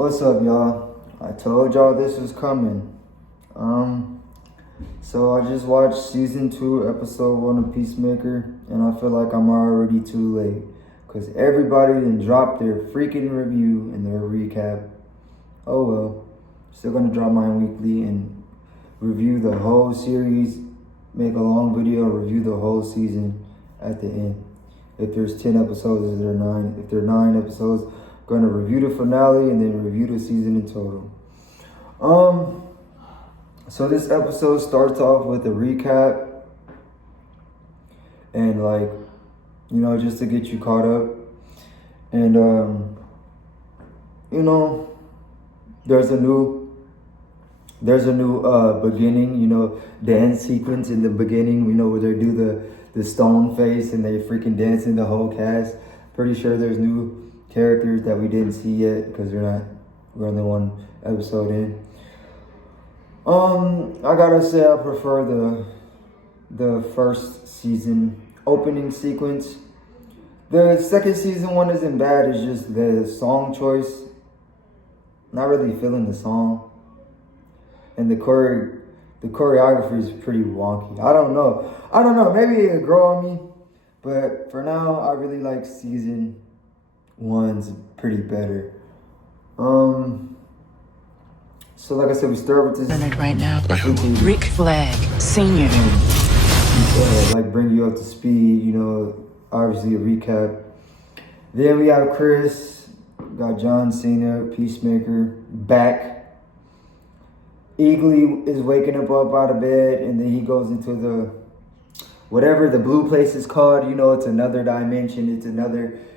What's up, y'all? I told y'all this was coming. So I just watched season 2, episode 1 of Peacemaker, and I feel like I'm already too late. Cause everybody done dropped their freaking review and their recap. Oh well. Still gonna drop mine weekly and review the whole series, make a long video, review the whole season at the end. If there's 10 episodes, is there 9? If there are 9 episodes, going to review the finale and then review the season in total. So this episode starts off with a recap and just to get you caught up. And there's a new beginning, the end sequence in the beginning, where they do the stone face and they freaking dance in the whole cast. Pretty sure there's new characters that we didn't see yet because we're only 1 episode in. I gotta say I prefer the first season opening sequence. The second season one isn't bad, it's just the song choice. Not really feeling the song. And the choreography is pretty wonky. I don't know, maybe it'll grow on me. But for now, I really like season 1's pretty better. So like I said, we start with this right now. Rick Flag, Senior. Bring you up to speed, obviously a recap. Then we have Chris, got John Cena, Peacemaker, back. Eagly is waking up out of bed, and then he goes into the whatever the blue place is called. It's another dimension.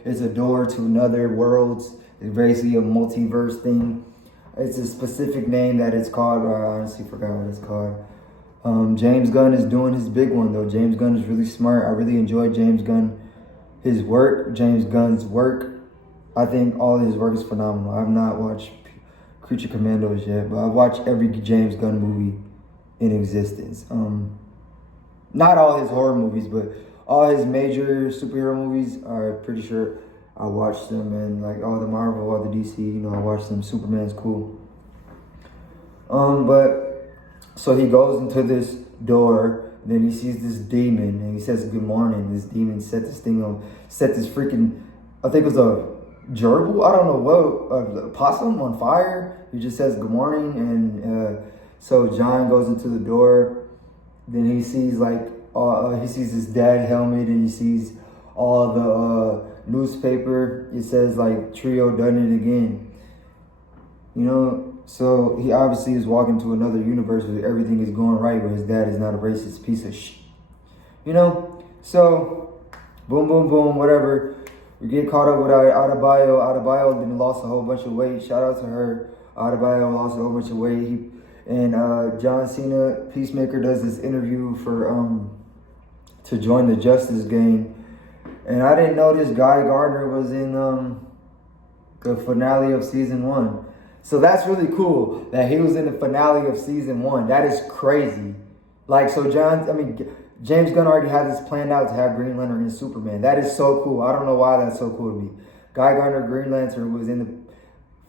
It's a door to another worlds. It's basically a multiverse thing. It's a specific name that it's called. I honestly forgot what it's called. James Gunn is doing his big one though. James Gunn is really smart. I really enjoy James Gunn's work. I think all his work is phenomenal. I've not watched Creature Commandos yet, but I've watched every James Gunn movie in existence. Not all his horror movies, but all his major superhero movies, I'm pretty sure I watched them. And all the Marvel, all the DC, I watched them. Superman's cool. So he goes into this door, then he sees this demon, and he says good morning. This demon set this freaking, I think it was a gerbil, I don't know what, a possum on fire. He just says good morning, and so John goes into the door. Then he sees he sees his dad helmet, and he sees all the newspaper. It says Trio done it again. So he obviously is walking to another universe where everything is going right, where his dad is not a racist piece of shit. So boom, boom, boom, whatever. We get caught up with Adebayo. Adebayo then lost a whole bunch of weight. Shout out to her. Adebayo lost a whole bunch of weight. And John Cena, Peacemaker, does this interview for to join the Justice Gang. And I didn't know this Guy Gardner was in the finale of season 1. So that's really cool that he was in the finale of season 1. That is crazy. James Gunn already had this planned out to have Green Lantern and Superman. That is so cool. I don't know why that's so cool to me. Guy Gardner, Green Lantern, was in the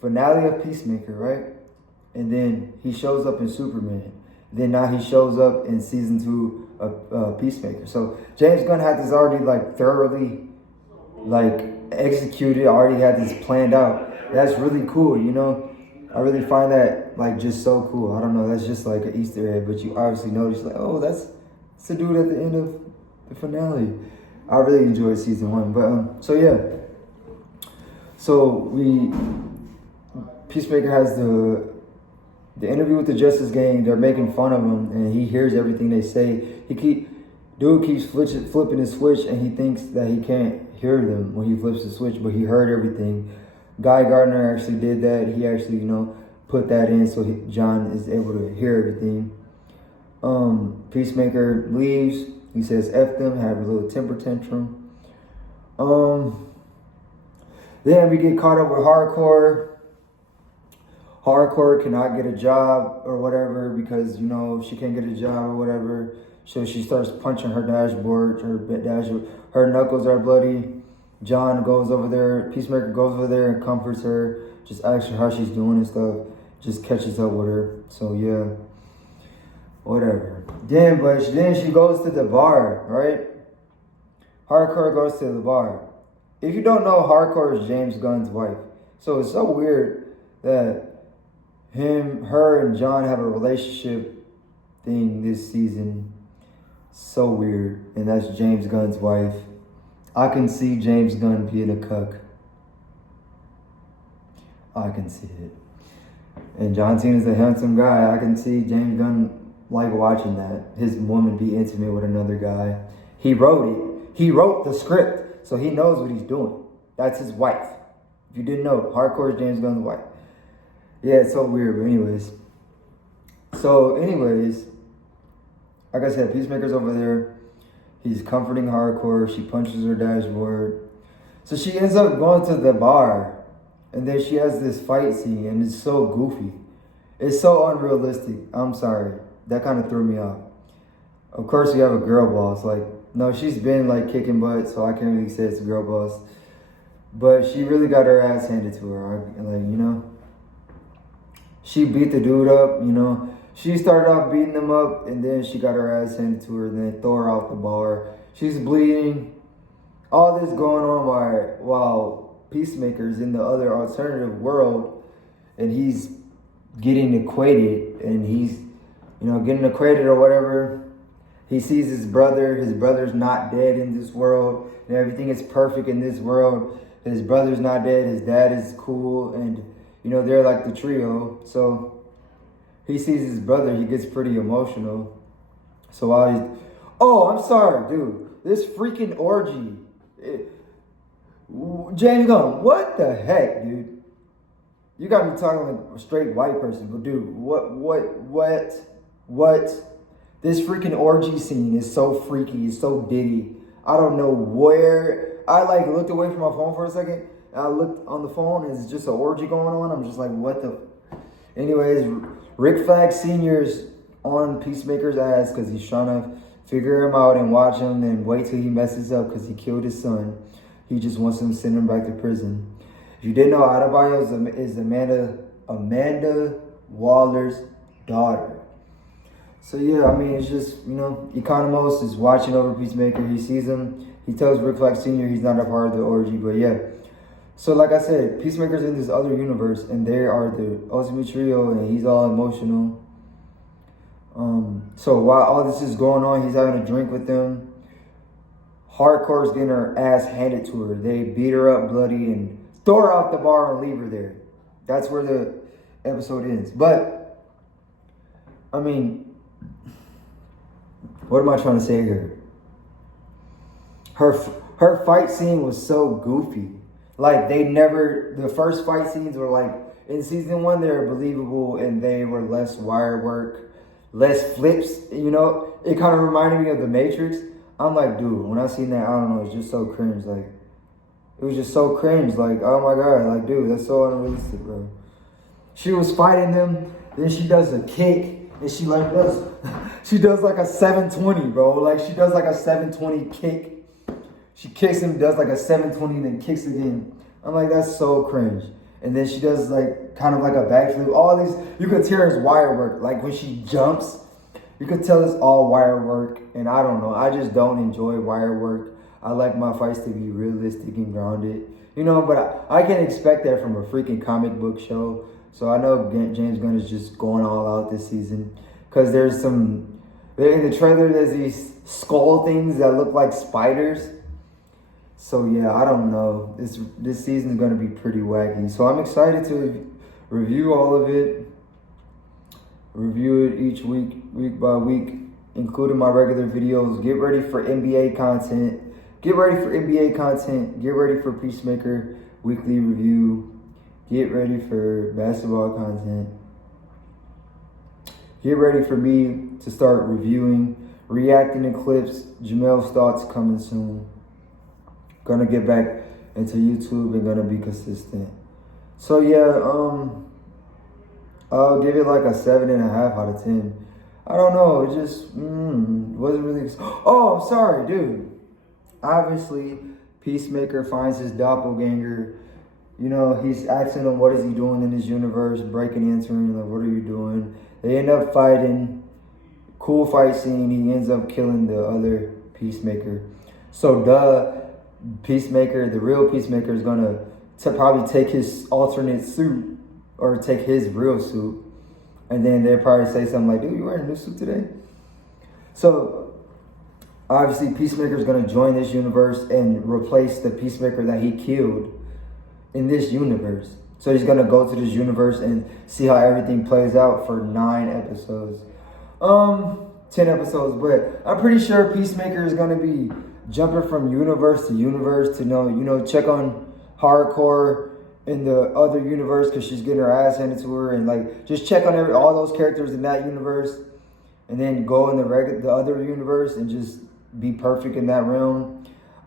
finale of Peacemaker, right? And then he shows up in Superman. Then now he shows up in season 2 of Peacemaker. So James Gunn had this already thoroughly executed, already had this planned out. That's really cool, I really find that just so cool. I don't know, that's just an Easter egg, but you obviously notice that's the dude at the end of the finale. I really enjoyed season 1, but Peacemaker has the interview with the Justice Gang. They're making fun of him, and he hears everything they say. Dude keeps flipping his switch, and he thinks that he can't hear them when he flips the switch, but he heard everything. Guy Gardner actually did that. He actually, put that in so John is able to hear everything. Peacemaker leaves. He says F them, have a little temper tantrum. Then we get caught up with Hardcore. Hardcore cannot get a job or whatever because, she can't get a job or whatever. So she starts punching her dashboard. Her knuckles are bloody. John goes over there. Peacemaker goes over there and comforts her. just asks her how she's doing and stuff. Just catches up with her. So yeah, whatever. Then she goes to the bar, right? Hardcore goes to the bar. If you don't know, Hardcore is James Gunn's wife. So it's so weird that her and John have a relationship thing this season. So weird. And that's James Gunn's wife. I can see James Gunn being a cuck. I can see it. And John Cena's a handsome guy. I can see James Gunn like watching that. His woman be intimate with another guy. He wrote it. He wrote the script. So he knows what he's doing. That's his wife. If you didn't know, Hardcore is James Gunn's wife. Yeah, it's so weird, but anyways. Like I said, Peacemaker's over there. He's comforting Hardcore. She punches her dashboard. So she ends up going to the bar. And then she has this fight scene, and it's so goofy. It's so unrealistic. I'm sorry. That kind of threw me off. Of course, you have a girl boss. Like, no, she's been, like, kicking butt, so I can't really say it's a girl boss. But she really got her ass handed to her. Like, you know. She beat the dude up, you know. She started off beating him up, and then she got her ass handed to her, and then throw her off the bar. She's bleeding. All this going on while Peacemaker's in the other alternative world, and he's getting acquainted, and he's, you know, getting acquainted or whatever. He sees his brother. His brother's not dead in this world, and everything is perfect in this world. His brother's not dead. His dad is cool, and, you know, they're like the trio. So he sees his brother. He gets pretty emotional. So while he's... Oh, I'm sorry, dude. This freaking orgy. James Gunn, what the heck, dude? You got me talking like a straight white person, but dude, what? This freaking orgy scene is so freaky, it's so diddy. I don't know where. I like looked away from my phone for a second. And I looked on the phone, and it's just an orgy going on. I'm just like, what the? Anyways, Rick Flag Sr.'s on Peacemaker's ass because he's trying to figure him out and watch him and wait till he messes up because he killed his son. He just wants him to send him back to prison. If you didn't know, Adebayo is Amanda Waller's daughter. So yeah, I mean, it's just, you know, Economos is watching over Peacemaker. He sees him. He tells Rick Flag Sr. he's not a part of the orgy, but yeah. So like I said, Peacemaker's in this other universe, and they are the ultimate trio, and he's all emotional. So while all this is going on, he's having a drink with them. Hardcore's getting her ass handed to her. They beat her up bloody and throw her out the bar and leave her there. That's where the episode ends. But, I mean, what am I trying to say here? Her fight scene was so goofy. Like, the first fight scenes were like, in season 1, they were believable and they were less wire work, less flips, you know? It kind of reminded me of The Matrix. I'm like, dude, when I seen that, I don't know, it's just so cringe. Like, it was just so cringe. Like, oh my God, like, dude, that's so unrealistic, bro. She was fighting them, then she does a kick, and she like does like a 720, bro. Like, she does like a 720 kick. She kicks him, does like a 720, then kicks again. I'm like, that's so cringe. And then she does like, kind of like a backflip. All these, you could tell it's wire work. Like, when she jumps, you could tell it's all wire work, and I don't know. I just don't enjoy wire work. I like my fights to be realistic and grounded. You know, but I can't expect that from a freaking comic book show. So I know James Gunn is just going all out this season. Because in the trailer, there's these skull things that look like spiders. So yeah, I don't know. This season is going to be pretty wacky. So I'm excited to review all of it. Review it each week by week, including my regular videos. Get ready for NBA content. Get ready for NBA content. Get ready for Peacemaker weekly review. Get ready for basketball content. Get ready for me to start reviewing, reacting to clips. Jamel's thoughts coming soon. Gonna get back into YouTube and gonna be consistent. So yeah, I'll give it like a 7.5 out of 10. I don't know. It just wasn't really. Oh, I'm sorry, dude. Obviously, Peacemaker finds his doppelganger You know, he's asking him what is he doing in this universe, breaking into him, like, what are you doing? They end up fighting. Cool fight scene. He ends up killing the other Peacemaker. So Peacemaker, the real Peacemaker, is gonna probably take his alternate suit or take his real suit, and then they'll probably say something like, "Dude, you wearing a new suit today?" So obviously, Peacemaker is gonna join this universe and replace the Peacemaker that he killed in this universe. So he's gonna go to this universe and see how everything plays out for 9 episodes. 10 episodes, but I'm pretty sure Peacemaker is gonna be jumping from universe to universe to check on Hardcore in the other universe because she's getting her ass handed to her, and like just check on all those characters in that universe, and then go in the other universe and just be perfect in that realm.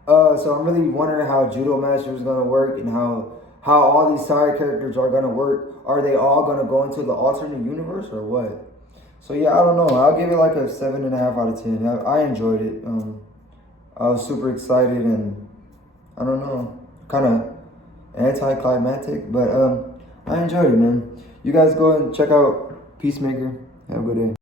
So I'm really wondering how Judo Master is gonna work and how all these side characters are gonna work. Are they all gonna go into the alternate universe or what? So yeah, I don't know. I'll give it like a 7.5 out of 10. I enjoyed it. I was super excited, and I don't know, kind of anticlimactic, but I enjoyed it, man. You guys go and check out Peacemaker. Have a good day.